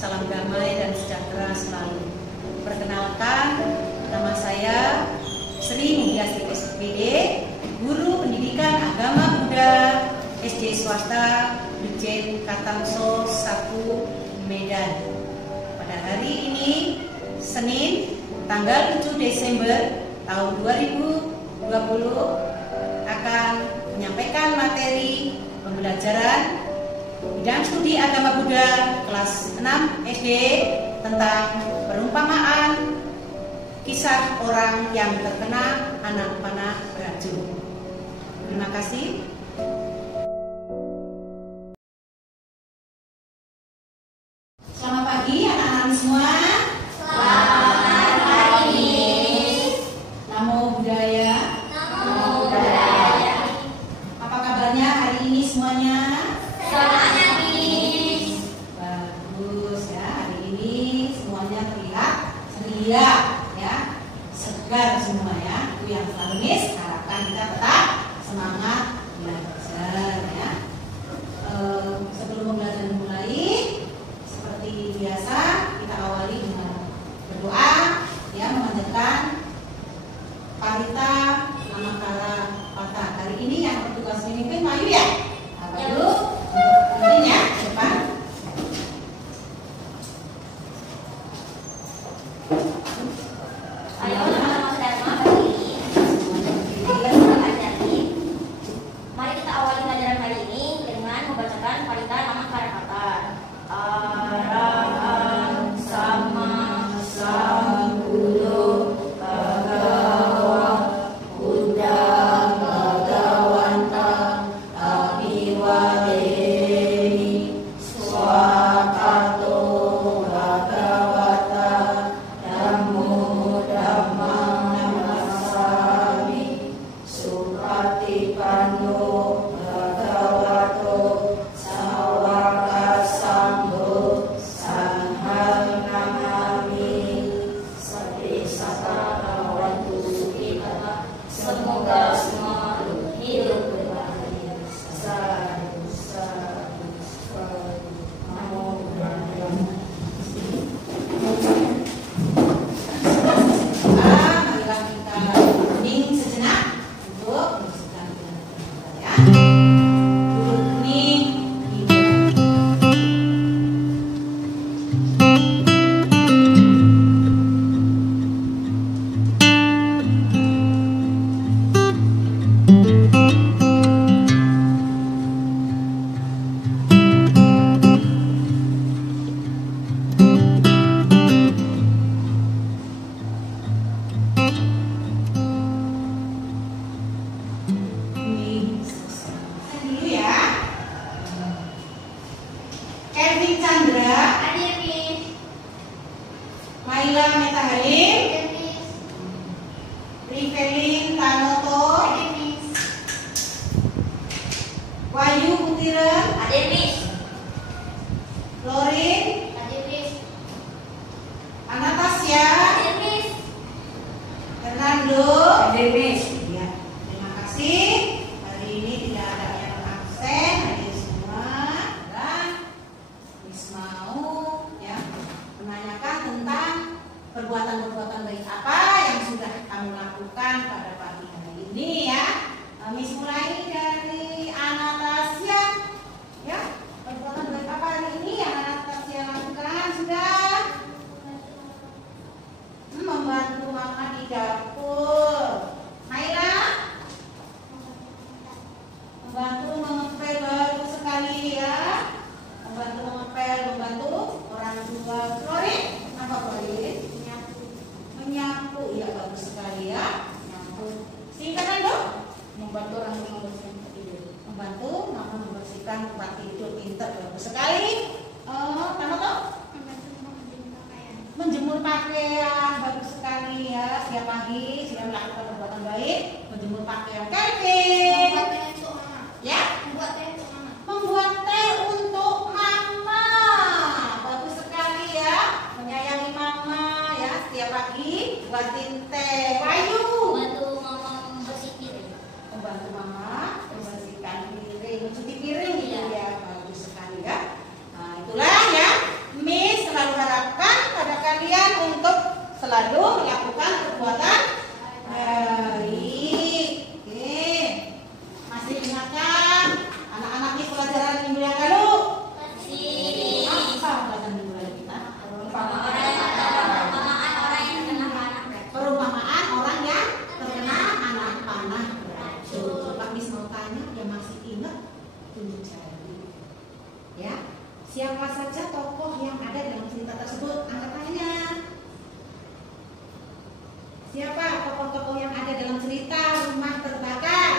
salam damai dan sejahtera selalu. Perkenalkan, nama saya Sri Mulyasti SPD, Guru Pendidikan Agama Buddha SD Swasta Dirjen Katamso 1 Medan. Pada hari ini, Senin, tanggal 7 Desember tahun 2020, akan menyampaikan materi pembelajaran bidang studi agama Buddha kelas 6 SD tentang perumpamaan kisah orang yang terkena anak panah beracun. Terima kasih. Selamat pagi anak-anak semua. Selamat pagi. Namo Buddhaya. Namo Buddhaya. Apa kabarnya hari ini semuanya? Semangat, Miss. Bagus ya, hari ini semuanya terlihat ceria ya, segar semua ya. Itu yang selalu Miss harapkan kita tetap semangat belajar ya. Sebelum pembelajaran mulai, seperti biasa kita awali dengan berdoa ya, memanjatkan Parita Namakala Pata. Hari ini yang bertugas memimpin Mayu ya. Apa dulu? Ini ya, ke depan. Ayo sama-sama Dharma hari ini mempelajari. Mari kita awali pelajaran hari ini dengan membacakan Parita Namakala. Arahan sama sambuddho bhagava Buddha bhagawanta abiwademi swakato bhagavata Namo Dhammam Namassami Supatipanno Bhagavato Sawaka Sambho Sanghang Namami. Sabdi Sakarawantu Sukitata. Semoga semua hidup berbahagia. Sadu, sadu, sadu. Namo Buddhaya. Marilah kita hening sejenak untuk membersihkan pikiran kita ya. Duduk hening, hening. Selesai dulu ya. Kevin Chandra, Hadir, Miss. Maila Meta Halim, Hadir, Miss. Rivelin Tanoto, Hadir, Miss. Wahyu Putiran, Hadir, Miss. Lorin, Hadir, Miss. Anastasia, Hadir, Miss. Fernando, Demis. Ya, terima kasih. Hari ini tidak ada yang absen, hadir semua. Dan Miss mau ya menanyakan tentang perbuatan-perbuatan baik apa yang sudah kamu lakukan pada pagi hari ini ya. Miss mulai dari Anastasia ya. Perbuatan baik apa hari ini yang Anastasia lakukan sudah? Membantu mama di dapur. Maila membantu mengepel baru sekali ya. Membantu mengepel, membantu orang tua. Florin, apa Florin? Menyapu, ya bagus sekali ya. Menyapu. Singkatan dong. Membantu orang tua membersihkan tempat tidur. Membantu mama membersihkan tempat tidur. Pintar, bagus sekali. Kamu tuh? Menjemur pakaian, bagus sekali ya. Setiap pagi sudah melakukan perbuatan baik, menjemur pakaian. Kevin, ya, membuat teh untuk mama, bagus sekali ya. Menyayangi mama ya. Setiap pagi buatin teh. Wahyu, Bantu mama membersih piring. membantu mama membersihkan piring, mencuci piring gitu ya. Bagus sekali ya. Nah itulah ya, Miss tunjuk jari. Ya, siapa saja tokoh yang ada dalam cerita tersebut? Angkat tangannya. Siapa tokoh-tokoh yang ada dalam cerita Rumah Terbakar?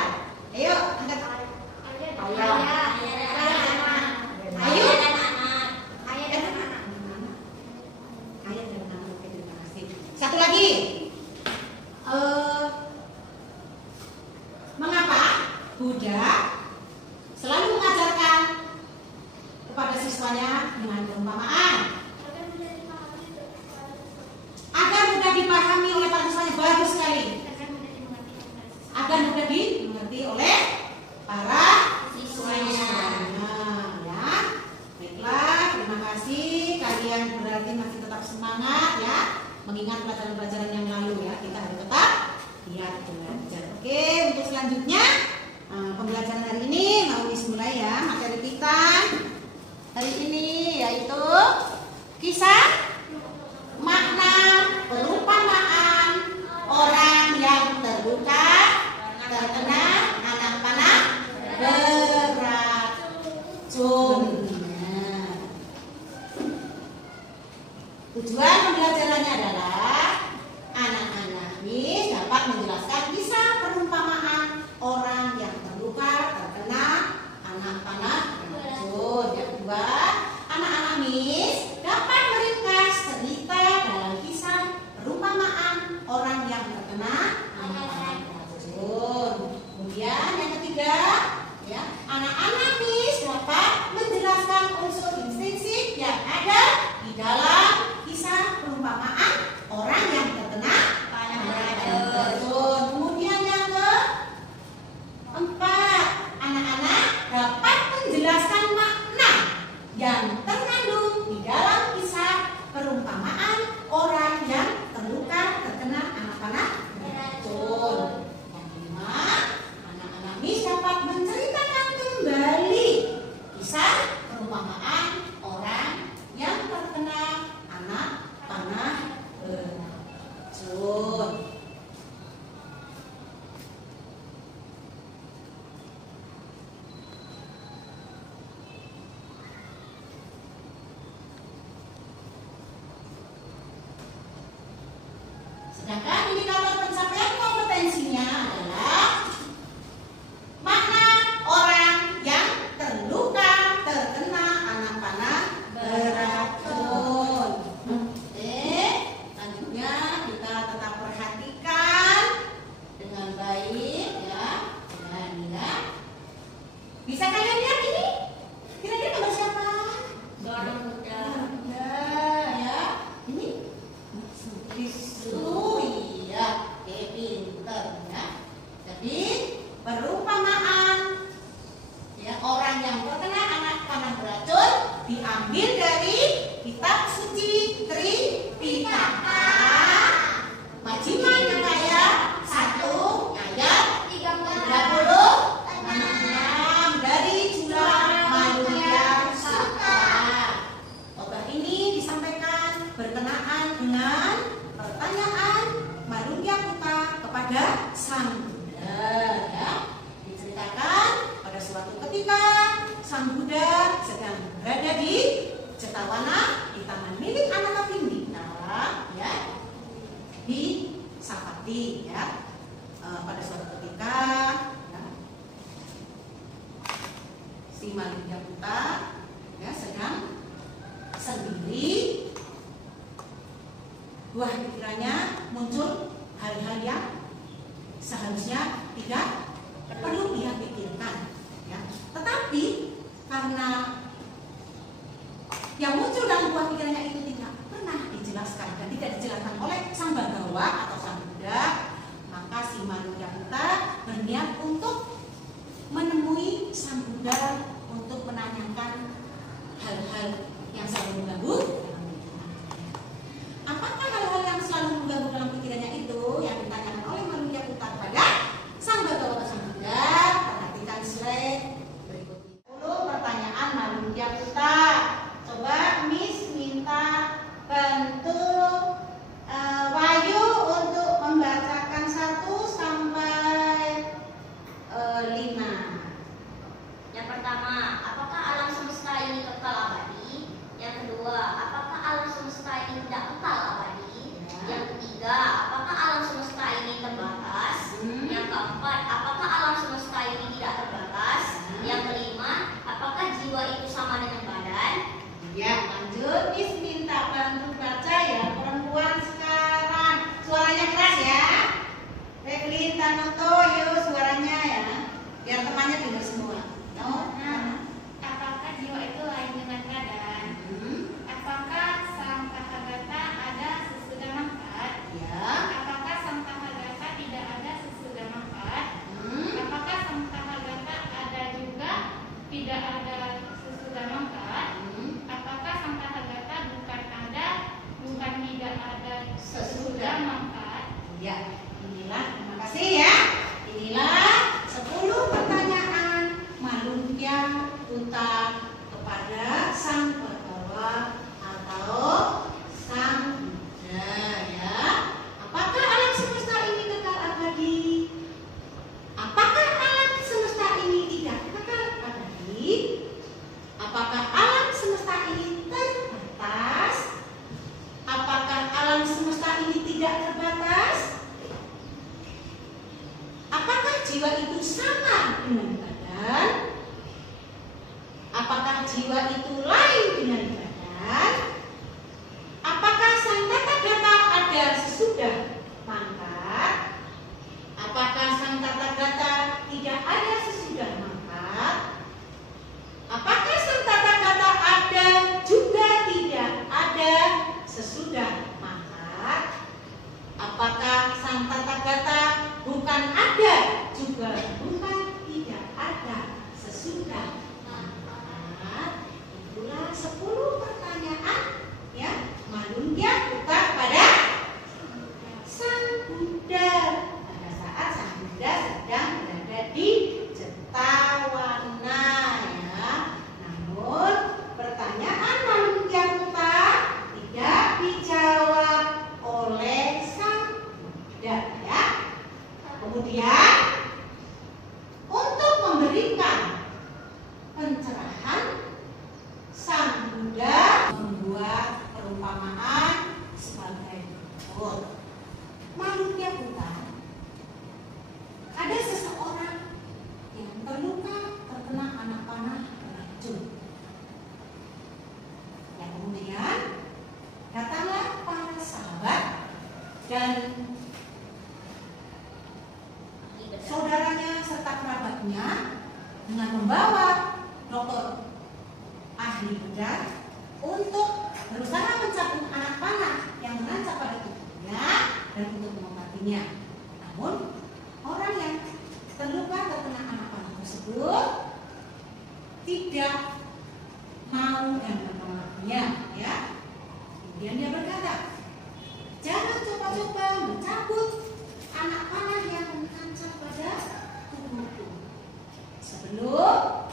Ayo, angkat. Satu lagi, mengapa Buddha selalu mengajarkan kepada siswanya dengan perumpamaan agar mudah dipahami oleh para siswanya? Bagus sekali. Agar mudah dimengerti oleh para siswanya. Ya, baiklah, terima kasih. Kalian berarti masih tetap semangat ya, mengingat pelajaran-pelajaran yang lalu ya. Kita harus tetap giat belajar. Oke, untuk selanjutnya pembelajaran hari ini mau mulai ya. Materi kita hari ini yaitu kisah makna perumpamaan orang yang terluka terkena anak panah beracun. Tujuan pembelajarannya adalah anak-anak ini dapat menjelaskan kisah perumpamaan orang yang terluka terkena anak panah beracun. Yang kedua, anak-anak Miss dapat meringkas cerita dalam kisah perumpamaan orang yang terkena anak panah beracun. Kemudian yang ketiga, ya, anak-anak Miss dapat menjelaskan unsur instinsi yang ada di dalam kisah perumpamaan orang yang terkena panah beracun. Kemudian yang keempat, anak-anak dapat menjelaskan makna yang terkandung di dalam kisah perumpamaan orang yang terluka terkena anak panah beracun. Yang kelima, anak-anak Miss dapat menceritakan kembali kisah perumpamaan orang yang terkena anak panah beracun. Sedangkan indikator pencapaian kompetensinya adalah makna orang yang terluka terkena anak panah beracun. Oke, selanjutnya kita tetap perhatikan dengan baik ya. Nah, bisa kalian lihat ini? Kira-kira gambar siapa? Seorang muda. Ya, ini Bisu, iya, pinter ya. Jadi perumpamaan ya orang yang terkena anak panah beracun diambil dari kitab suci Tripitaka, Majjhima Nikaya 1 ayat 36 dari Jula Madhurya Sutta. Obat ini disampaikan berkenaan dengan pertanyaan Madhurya Sutta kepada Sang Buddha ya. Diceritakan pada suatu ketika Sang Buddha sedang berada di Jetawana di taman milik Anathapindika ya, di Sapati ya. Pada suatu ketika ya, si Madhurya Sutta ya sedang sendiri. Buah pikirannya muncul hal-hal yang seharusnya tidak perlu dia pikirkan ya. Tetapi karena yang muncul dalam buah pikirannya itu tidak pernah dijelaskan dan tidak dijelaskan oleh Sang Bhagawa atau Sang Buddha, maka si Madhurya Sutta berniat untuk menemui Sang Buddha untuk menanyakan hal-hal yang selalu mengganggu dalam pikirannya. Apakah hal-hal yang selalu mengganggu dalam pikirannya itu yang ditanyakan oleh Madhurya Sutta kepada Sang Bhagawa atau Sang Buddha? Perhatikan slide berikut ini. 10 pertanyaan Madhurya Sutta. Coba Miss minta bantu Wahyu untuk membacakan 1 sampai 5. Yang pertama, keempat, apakah alam semesta ini tidak terbatas? Yang kelima, apakah jiwa itu sama dengan badan? Ya, lanjut. Miss minta bantu baca ya, perempuan sekarang. Suaranya keras ya. Revelin, Tanoto, yuk suaranya ya. Biar temannya dengar semua. No? Apakah jiwa itu lain dengan badan? Apakah sang Tathagata ada sesudah manfaat? Ya. Apakah sang Tathagata tidak ada sesudah manfaat? Apakah sang Tathagata ada juga tidak ada sesudah manfaat? Apakah sang Tathagata bukan ada, bukan tidak ada sesudah manfaat? Ya, inilah, terima kasih ya. Inilah 10 pertanyaan Malunkyang Buddha kepada Sang Bhagawa atau Sang Buddha ya. Apakah alam semesta ini kekal abadi? Apakah alam semesta ini tidak kekal abadi? Apakah alam semesta ini terbatas? Apakah alam semesta ini tidak terbatas? Apakah jiwa itu sama dengan badan? Apakah jiwa itu lain dengan badan? Apakah sang Tathagata ada sesudah mangkat? Apakah sang Tathagata tidak ada sesudah mangkat? Apakah sang Tathagata ada juga tidak ada sesudah mangkat? Apakah sang Tathagata bukan ada juga bukan tidak ada sesudah mangkat? Itulah 10 pertanyaan ya Malunkyang Buddha pada Sang Buddha pada saat Sang Buddha sedang berada di Jetawana ya. Namun pertanyaan Malunkyang Buddha tidak dijawab oleh Sang Buddha ya. Kemudian untuk memberikan pencerahan, Sang Buddha membuat perumpamaan sebagai berikut. Malunkyang Buddha, ada seseorang yang terluka terkena anak panah beracun. Ya, kemudian datanglah para sahabat dan saudaranya serta kerabatnya dengan membawa dokter ahli bedah untuk berusaha mencabut anak panah yang menancap pada tubuhnya dan untuk mengobatinya. Namun orang yang terluka terkena anak panah tersebut tidak mau dan menolaknya ya. Kemudian dia berkata, jangan coba-coba mencabut anak panah yang menancap pada tubuhku. Sebelum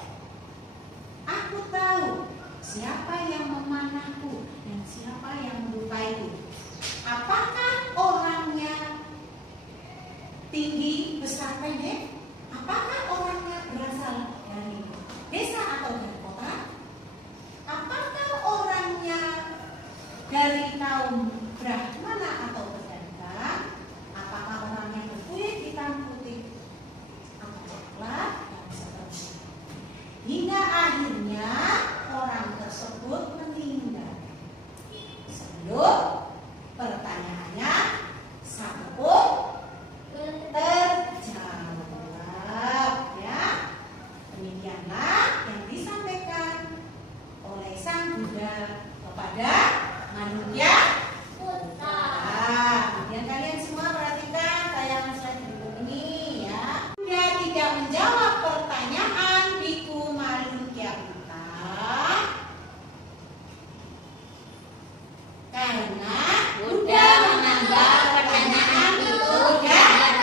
aku tahu siapa yang memanahku dan siapa yang melukaiku. Apakah orangnya tinggi, besar, pendek? Apakah orangnya berasal dari desa atau dari kota? Apakah orangnya dari kaum Brahmana atau pedagang? Apakah orangnya berkulit hitam putih atau coklat dan seterusnya? Hingga akhirnya orang tersebut meninggal. Sebelum pertanyaannya satu pun terjawab ya. Demikianlah yang disampaikan oleh Sang Buddha kepada Malunkyang Buddha. Kemudian kalian semua perhatikan tayangan slide berikut ini ya. Dia tidak menjawab pertanyaan Biku Malunkyang Buddha karena Buddha menganggap pertanyaan itu tidak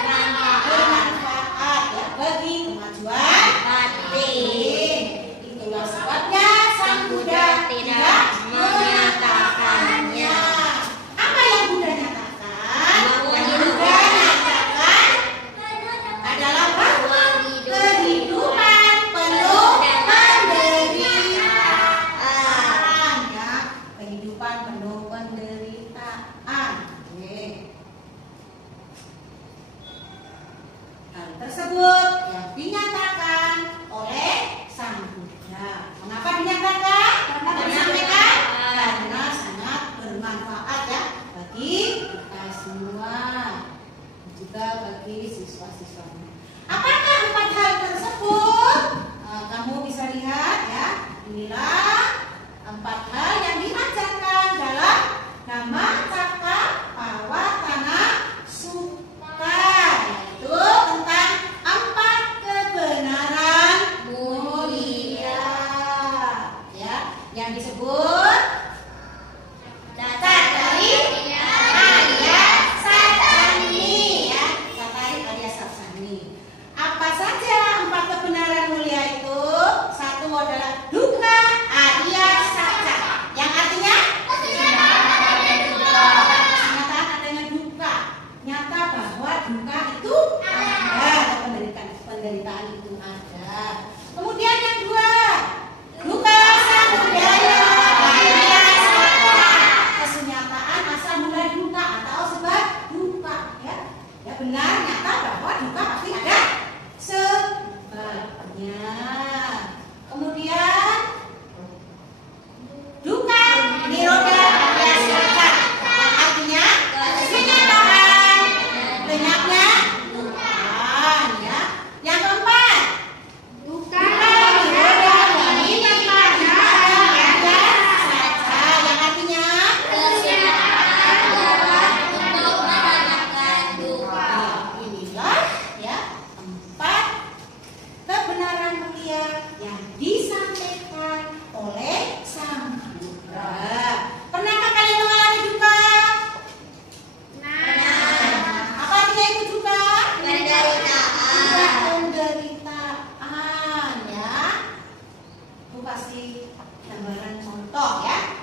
bermanfaat ya, bagi kemajuan batin. Itulah sebabnya Sang Buddha tidak menyatakannya. Apa yang Buddha nyatakan? Buddha nyatakan adalah bahwa kehidupan tersebut yang dinyatakan oleh Sang Buddha. Mengapa dinyatakan? Karena disampaikan karena sangat bermanfaat ya bagi kita semua, juga bagi siswa-siswanya. Apakah 4 hal tersebut? Kamu bisa lihat ya. Inilah 4 hal yang diajarkan dalam Dhamma Cakka Pawatana Sutta, yaitu tentang 4 kebenaran mulia ya, yang disebut Cattari Arya Sacani ya, Cattari Arya Sacani. Apa saja 4 kebenaran mulia itu? Satu adalah dukkha arya sacca, yang artinya kenyataan adanya dukkha, nyata bahwa dukkha itu ada, penderitaan itu ada. Kemudian yang kedua, dukkha samudaya arya sacca, kesenyataan asal mula dukkha atau sebab dukkha ya. Ya benar, nyata bahwa dukkha pasti ada sebabnya. Kemudian dukkha nirodha arya sacca, yang artinya kenyataan lenyapnya Tuhan ya. Yang keempat, dukkha nirodha arya sacca, yang artinya untuk mengalahkan duka. inilah ya 4 kebenaran mulia yang disampaikan oleh Sang Buddha. Pernahkah kalian mengalami duka? Apa artinya itu duka? Penderitaan ya. Itu pasti gambaran contoh ya.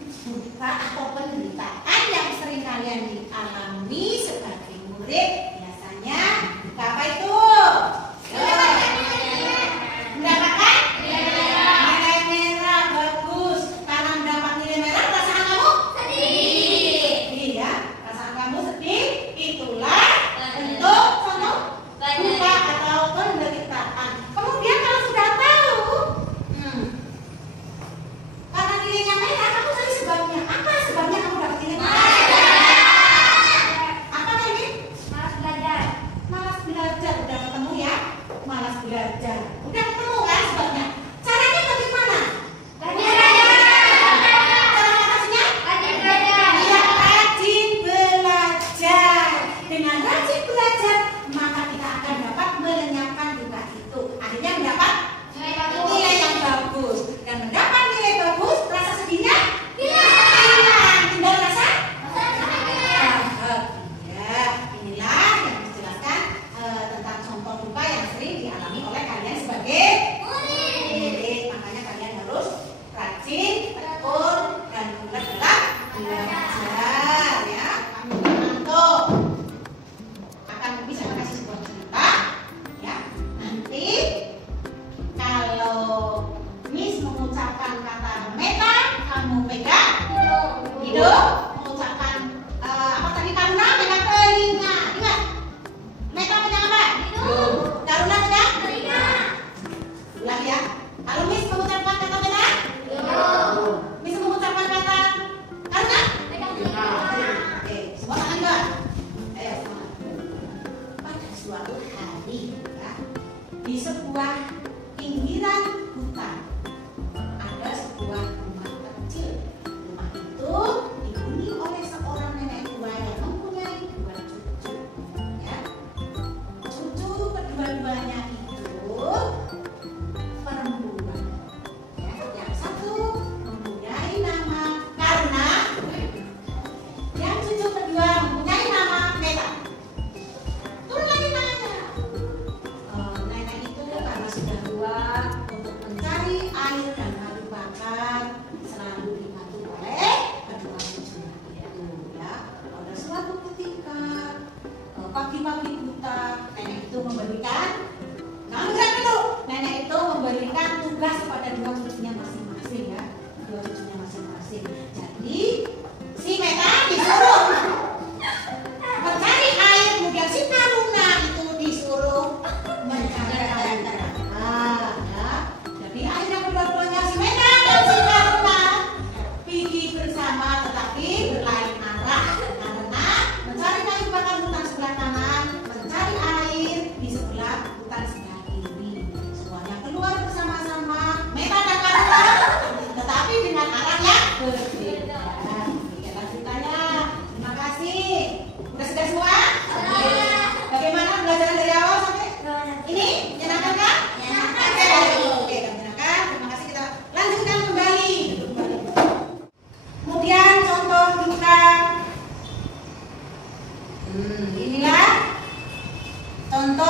Duka atau penderitaan yang sering kalian dialami sebagai murid biasanya duka apa itu? Mendapatkan nilai merah, bagus. Karena mendapat nilai merah, perasaan kamu sedih ya. Perasaan kamu sedih, itulah bentuk contoh duka atau penderitaan. Kemudian kalau sudah tahu karena nilainya merah, kamu cari sebabnya. Apa sebabnya kamu dapat nilai merah? Apa tadi? Malas belajar. Udah ketemu ya? Malas belajar. Udah ketemu kan sebabnya? Caranya bagaimana? Cara mengatasinya? Iya, rajin belajar. Dengan rajin belajar, maka kita akan dapat melenyapkan duka itu. Akhirnya mendapat nilai yang bagus. Dan mendapat nilai bagus, rasa sedihnya hilang. Tinggal rasa bahagia. Inilah yang dijelaskan tentang contoh duka yang sering dialami oleh kalian sebagai murid. Makanya kalian harus rajin, tekun, dan giat dalam belajar ya. Kami mengantuk. Akan bisa kasih sebuah cerita ya. Nanti kalau Miss mengucapkan kata meta, kamu pegang hidung, mengucapkan apa tadi, karuna pegang telinga. Ingat, meta pegang apa? Hidung. Karuna pegang telinga. Ulang ya. Kalau Miss mengucapkan kata meta, hidung. Miss mengucapkan kata karuna, pegang telinga. Oke, semua tangan dua. Ayo semangat. Pada suatu hari ya, di sebuah pinggiran hutan ada sebuah rumah kecil. Rumah itu dihuni oleh seorang nenek tua yang mempunyai 2 cucu. Ya. Cucu kedua-duanya itu perempuan. Ya. Yang satu mempunyai nama Karuna, yang cucu kedua mempunyai nama Meta. Turun lagi tangannya. Nenek itu karena sudah tua, untuk mencari air dan kayu bakar selalu dibantu oleh kedua cucunya itu ya. Pada suatu ketika pagi-pagi buta, nenek itu memberikan, nenek itu memberikan tugas kepada 2 cucunya masing-masing ya. 2 cucunya masing-masing. Jadi si Meta disuruh mencari air, kemudian si Karuna itu disuruh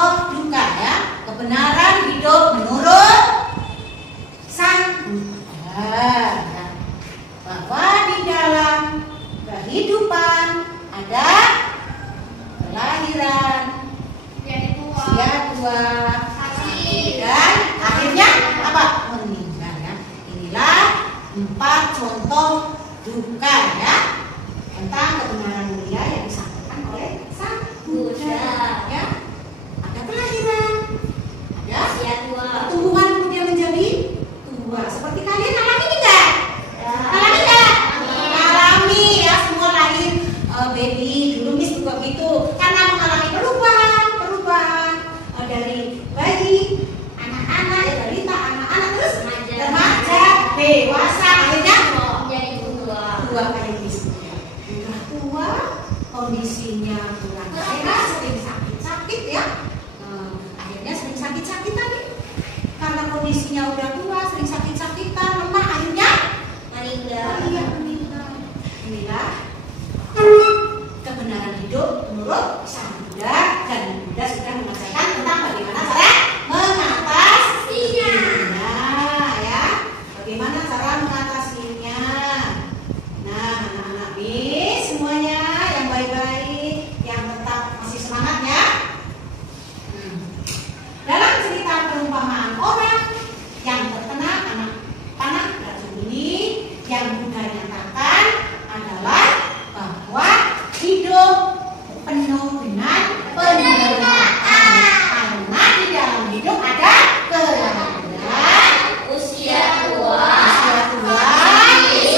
contoh duka ya. Kebenaran hidup menurut Sang Buddha ya. Bahwa di dalam kehidupan ada kelahiran, usia tua, dan akhirnya apa? Meninggal ya. Inilah 4 contoh duka ya tentang kebenaran mulia yang disampaikan oleh Sang Buddha ya. Ada kelahiran, ada Usia tua. pertumbuhan kemudian menjadi tua. Seperti kalian alami tidak? Alami tidak? Alami ya, semua lahir baby. Dulu Miss juga gitu, karena mengalami perubahan dari bayi, anak-anak, ya balita, anak-anak terus remaja, dewasa, akhirnya Jadi tua. tua kayak Miss. Udah tua, kondisinya kurang sehat, sering sakit-sakit ya. Akhirnya sering sakit-sakitan nih. Karena kondisinya udah tua, sering sakit-sakitan, lemah, akhirnya Meninggal. iya, meninggal. Inilah kebenaran hidup menurut Sang Buddha, dan Buddha sudah mengajarkan tentang bagaimana cara mengatasinya. Nah, ya, bagaimana cara mengatasinya. Nah, anak-anak Miss semuanya yang baik-baik, yang tetap masih semangat ya. Dalam cerita perumpamaan orang yang terkena anak panah racun ini, yang Buddha nyatakan adalah bahwa hidup penuh dengan penderitaan. Karena di dalam hidup ada kelahiran, Usia tua. sakit,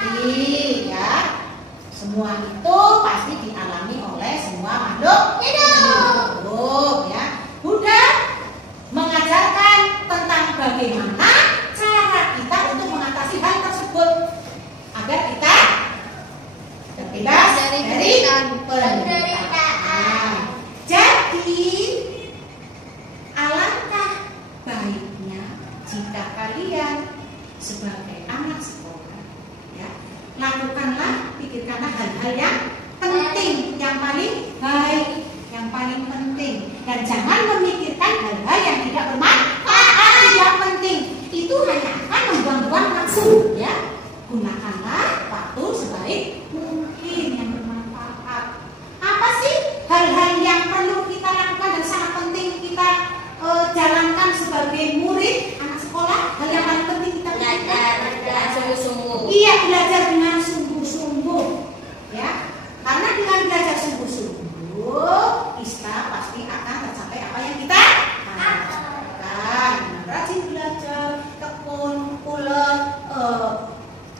mati, ya. Semua itu pasti dialami oleh semua makhluk hidup, ya. Buddha mengajarkan tentang bagaimana cara kita untuk mengatasi hal tersebut agar kita terbebas dari penderitaan. Jadi alangkah baiknya jika kalian sebagai anak sekolah ya, lakukanlah, pikirkanlah hal-hal yang penting, yang paling baik, yang paling penting, dan jangan memikirkan hal-hal yang tidak bermanfaat, tidak penting. Itu hanya akan membuang-buang waktu ya. Gunakanlah waktu sebaik mungkin yang bermanfaat. Apa sih hal-hal yang perlu kita lakukan dan sangat penting kita jalankan sebagai murid anak sekolah? Hal yang paling penting kita Belajar sungguh-sungguh. Iya, belajar dengan sungguh-sungguh ya. Karena dengan belajar sungguh-sungguh kita pasti akan tercapai apa yang kita harapkan. Rajin belajar, tekun, ulet,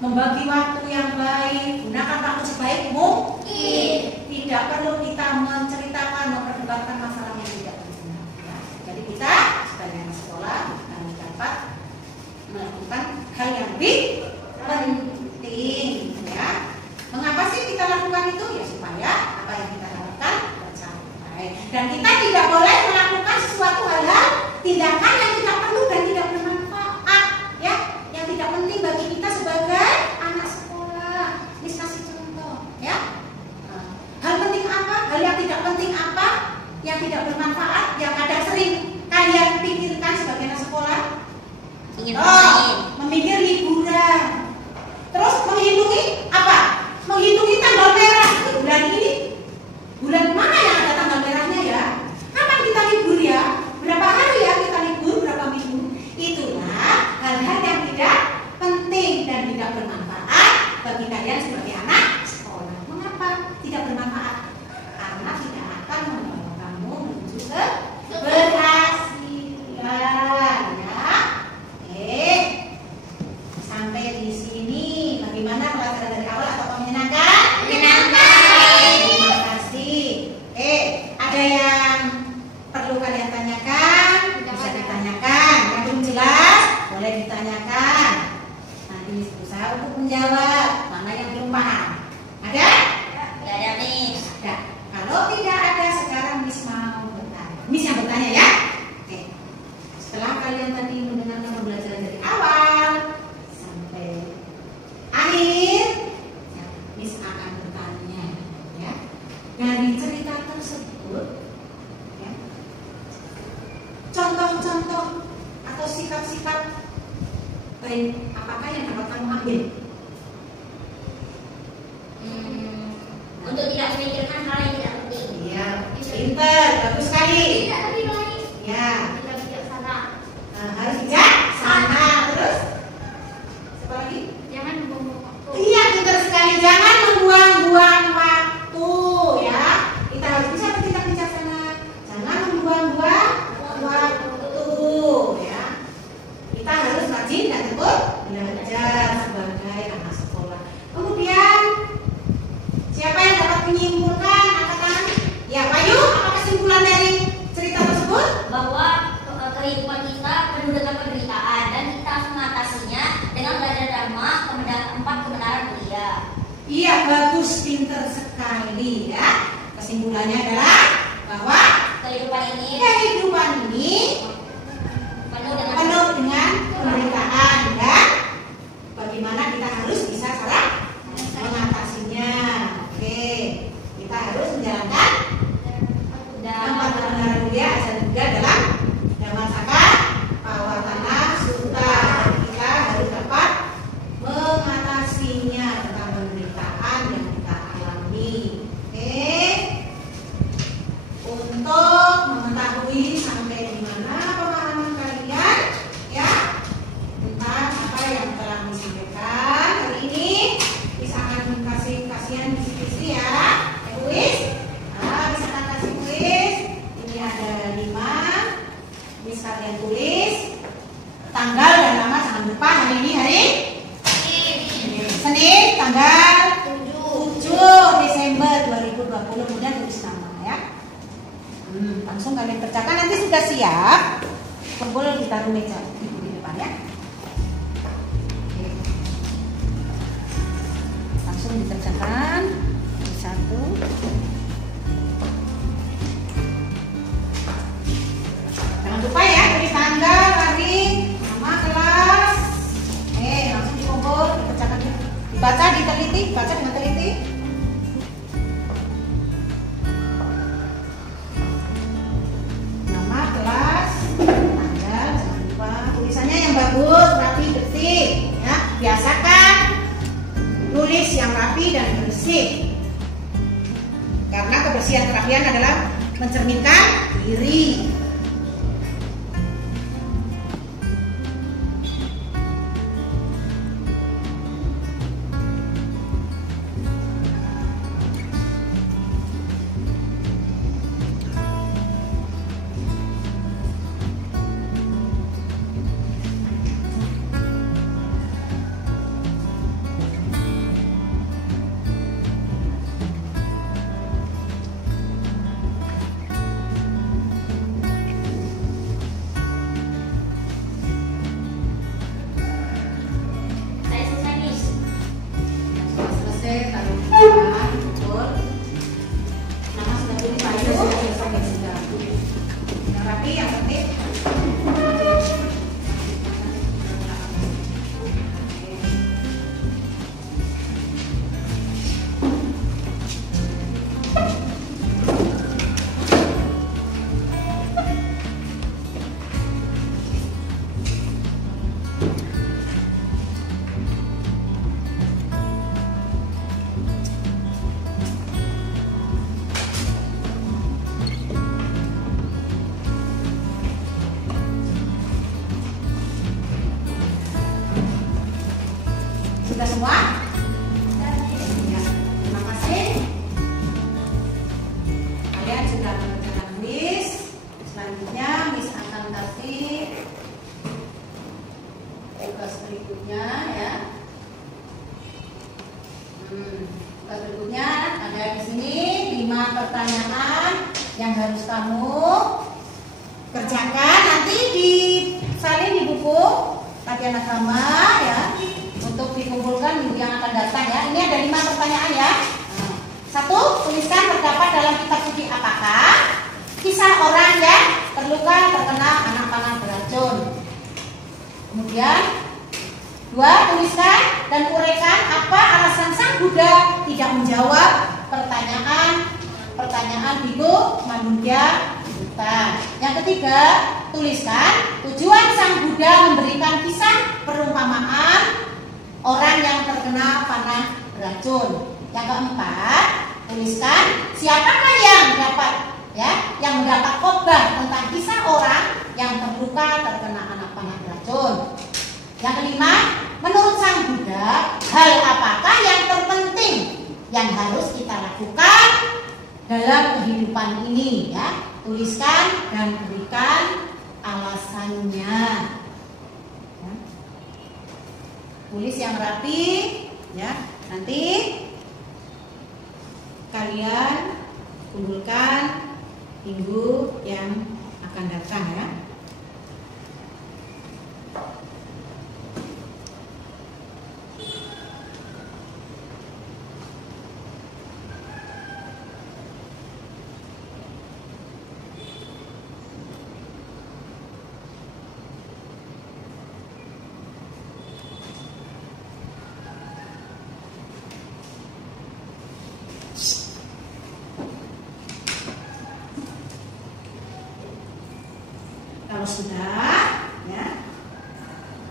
membagi waktu yang baik, gunakan waktu sebaik mungkin. Tidak perlu kita menceritakan, memperdebatkan masalah yang tidak berguna. Ya. Jadi kita sebagai anak sekolah harus dapat melakukan hal yang lebih penting. Ya. Mengapa sih kita lakukan itu? Ya supaya apa yang kita lakukan tercapai. Dan kita tidak boleh melakukan sesuatu hal-hal, tindakan yang tidak perlu dan tidak bermanfaat, ya, yang tidak penting bagi kita sebagai anak sekolah. Miss kasih contoh, ya. Hal penting apa? Hal yang tidak penting apa? Yang tidak bermanfaat, yang kadang sering kalian pikirkan sebagai anak sekolah. Ingin main. Memikir liburan. Terus menghitungi apa? Menghitungi tanggal merah. Bulan ini, bulan mana yang ada tanggal merahnya ya? Kapan kita libur ya? Berapa hari ya kita libur? Berapa minggu? Itulah hal-hal yang tidak penting dan tidak bermanfaat bagi kalian sebagai anak sekolah. Mengapa tidak bermanfaat? Karena tidak akan membawa kamu menuju ke keberhasilan, ya. Oke, sampai di sini bagaimana pelajaran dari awal atau menyenangkan? Menyenangkan. Terima kasih. Ada yang perlu kalian tanyakan? Bisa ditanyakan. Yang belum jelas boleh ditanyakan. Nanti Miss berusaha untuk menjawab. Mana yang belum paham? Ada? Gak ada, Miss. Ada. Kalau tidak ada, sekarang Miss mau bertanya. Miss yang bertanya ya. Oke. Setelah kalian tadi mendengarkan pembelajaran dari awal sampai akhir, ya, Miss akan bertanya ya. Dari cerita tersebut sikap-sikap baik apakah yang dapat kamu ambil? Untuk tidak memikirkan hal yang tidak penting. Iya, pintar, bagus sekali. Tidak lebih baik. Ya, Tidak bijaksana. harus bijaksana. Terus, siapa lagi? Jangan membuang waktu. Iya, pintar sekali. Jangan membuang-buang waktu, ya. Kita harus bisa bertindak bijaksana. Jangan membuang-buang waktu, ya. Kita harus rajin dan tekun belajar sebagai anak sekolah. Kemudian, siapa yang dapat menyimpulkan angkat tangan? Ya, Bayu, apa kesimpulan dari cerita tersebut? Bahwa kehidupan kita penuh dengan penderitaan dan kita harus mengatasinya dengan belajar dharma, 4 kebenaran mulia. Iya, bagus, pintar sekali, ya. Kesimpulannya adalah bahwa Kehidupan ini penuh dengan penderitaan dan bagaimana kita harus bisa cara mengatasinya. Oke, kita harus menjalankan 4 kebenaran mulia asal juga dalam Dhamma Cakra Pawatana Sutta. Kita harus dapat mengatasinya tentang penderitaan yang kita alami. Oke, untuk mengetahui sampai di mana pemahaman kalian, ya, tentang apa yang telah disampaikan hari ini, bisa akan kasih kasihan diskusi ya, kuis. Bisa akan kasih kuis. Ini ada 5. Ini sekalian tulis tanggal dan nama, jangan lupa hari ini hari Senin tanggal 7 Desember 2020. Kemudian tulis nama, ya. Langsung kalian kerjakan. Nanti sudah siap, kumpul ditaruh meja ibu di depan, ya. Oke. Langsung dikerjakan. 1. Jangan lupa ya, tulis tanggal, hari, nama, kelas. Langsung dikumpul, dikerjakan. Dibaca, diteliti, baca dengan teliti. Nama, kelas, tanggal, jangan lupa. Tulisannya yang bagus, rapi, bersih, ya. Biasakan tulis yang rapi dan bersih. Karena kebersihan kerapian adalah mencerminkan diri. Saya selesai, Miss. Selesai, taruh di depan, kumpul. Nama sudah tulis, Bayu sudah selesai, sudah. Yang rapi, yang tertib. Sudah semua? Ya, terima kasih. Kalian sudah mengerjakan kuis. Selanjutnya Miss akan kasih tugas berikutnya, ya. Tugas berikutnya ada di sini 5 pertanyaan yang harus kamu kerjakan. Nanti disalin di buku latihan agama, ya, untuk dikumpulkan minggu yang akan datang, ya. Ini ada 5 pertanyaan, ya. 1, tuliskan terdapat dalam kitab suci apakah kisah orang yang terluka terkena anak panah beracun. Kemudian 2, tuliskan dan uraikan apa alasan sang Buddha tidak menjawab pertanyaan Bhikkhu Manundya kelanjutan. Yang ketiga, tuliskan tujuan Sang Buddha memberikan kisah perumpamaan orang yang terkena panah beracun. Yang keempat, tuliskan siapakah yang mendapat khotbah tentang kisah orang yang terluka terkena anak panah beracun. Yang kelima, menurut Sang Buddha, hal apakah yang terpenting yang harus kita lakukan dalam kehidupan ini, ya? Tuliskan dan berikan alasannya. Ya. Tulis yang rapi, ya. Nanti kalian kumpulkan minggu yang akan datang, ya. Kalau sudah, ya,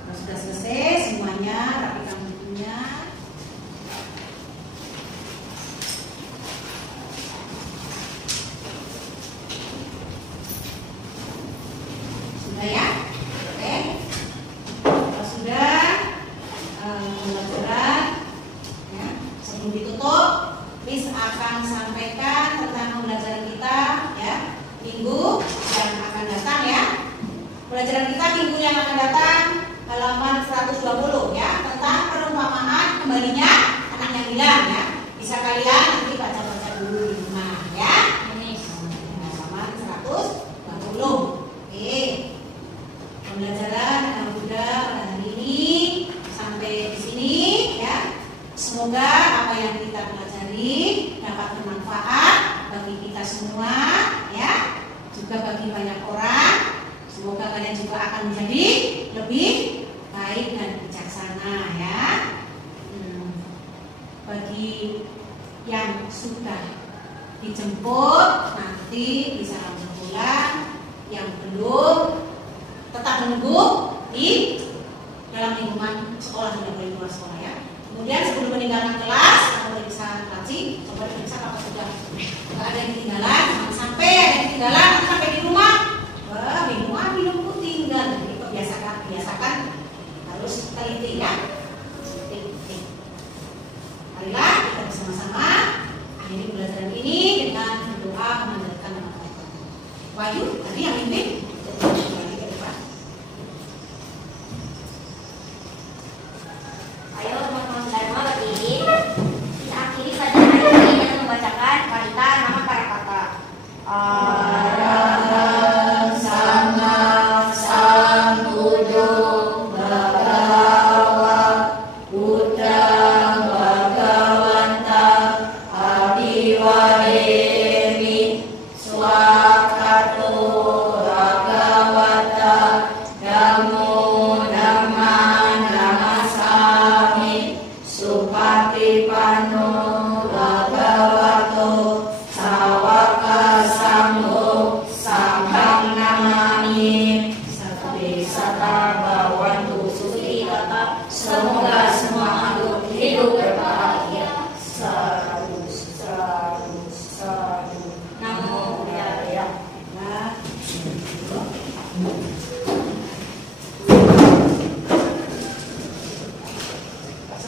kalau sudah selesai semuanya, rapikan bukunya. Sudah, ya, oke. Kalau sudah, pembelajaran, ya, sebelum ditutup, Miss akan sampaikan tentang pembelajaran kita, ya, minggu yang akan datang, ya. Pelajaran kita minggu yang akan datang halaman 120, ya, tentang perumpamaan kembalinya anak yang hilang, ya. Bisa kalian nanti baca-baca dulu di rumah, ya. Ini halaman 120. Oke. Pembelajaran yang sudah pada hari ini sampai di sini, ya. Semoga apa yang kita pelajari dapat bermanfaat bagi kita semua, ya. Juga bagi banyak orang. Semoga kalian juga akan menjadi lebih baik dan bijaksana, ya. Bagi yang sudah dijemput nanti bisa langsung pulang. Yang belum, tetap menunggu di dalam lingkungan sekolah, tidak boleh keluar sekolah, ya. Kemudian sebelum meninggalkan kelas, kalau bisa ngaji, coba diperiksa apa sudah nggak ada yang ketinggalan. Jangan sampai ada yang ketinggalan sampai di rumah. Minum tinggal. Jadi biasakan harus teliti, ya. Marilah kita bersama-sama akhiri pembelajaran ini dengan doa memanjatkan nama Tuhan. Wahyu tadi yang mimpin. Kembali ke depan. Ayo teman-teman Dharma berdiri. Kita akhiri pada hari ini dengan membacakan wanita nama para kata.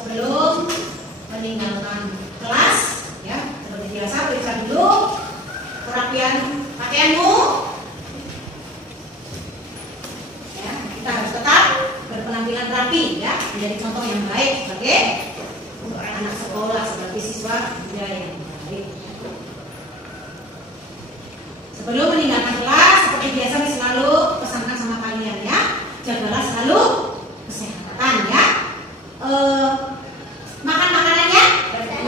Sebelum meninggalkan kelas, ya, seperti biasa periksa dulu kerapian pakaianmu, ya. Kita harus tetap berpenampilan rapi, ya, menjadi contoh yang baik sebagai untuk anak sekolah, sebagai siswa budaya yang baik. Sebelum meninggalkan kelas, seperti biasa selalu pesankan sama kalian, ya, jagalah selalu kesehatan, ya. Makan makanannya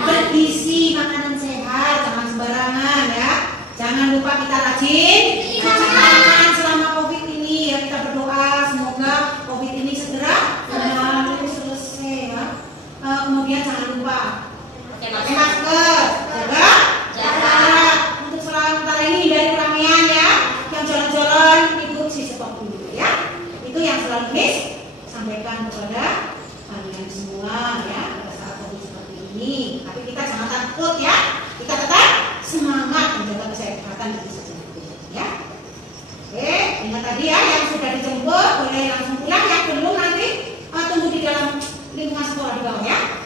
bergizi, makanan sehat, jangan sembarangan, ya. Jangan lupa kita rajin cuci tangan selama COVID ini, ya. Kita berdoa semoga COVID ini segera selesai, ya. Kemudian jangan lupa pakai masker, jaga jarak untuk sementara ini hindari keramaian, ya. Yang kepada kalian semua ya pada saat COVID seperti ini. Tapi kita jangan takut ya. Kita tetap semangat menjaga kesehatan diri sendiri ya. Oke, ingat tadi ya yang sudah dijemput boleh langsung pulang, yang belum nanti tunggu di dalam lingkungan sekolah di bawah ya.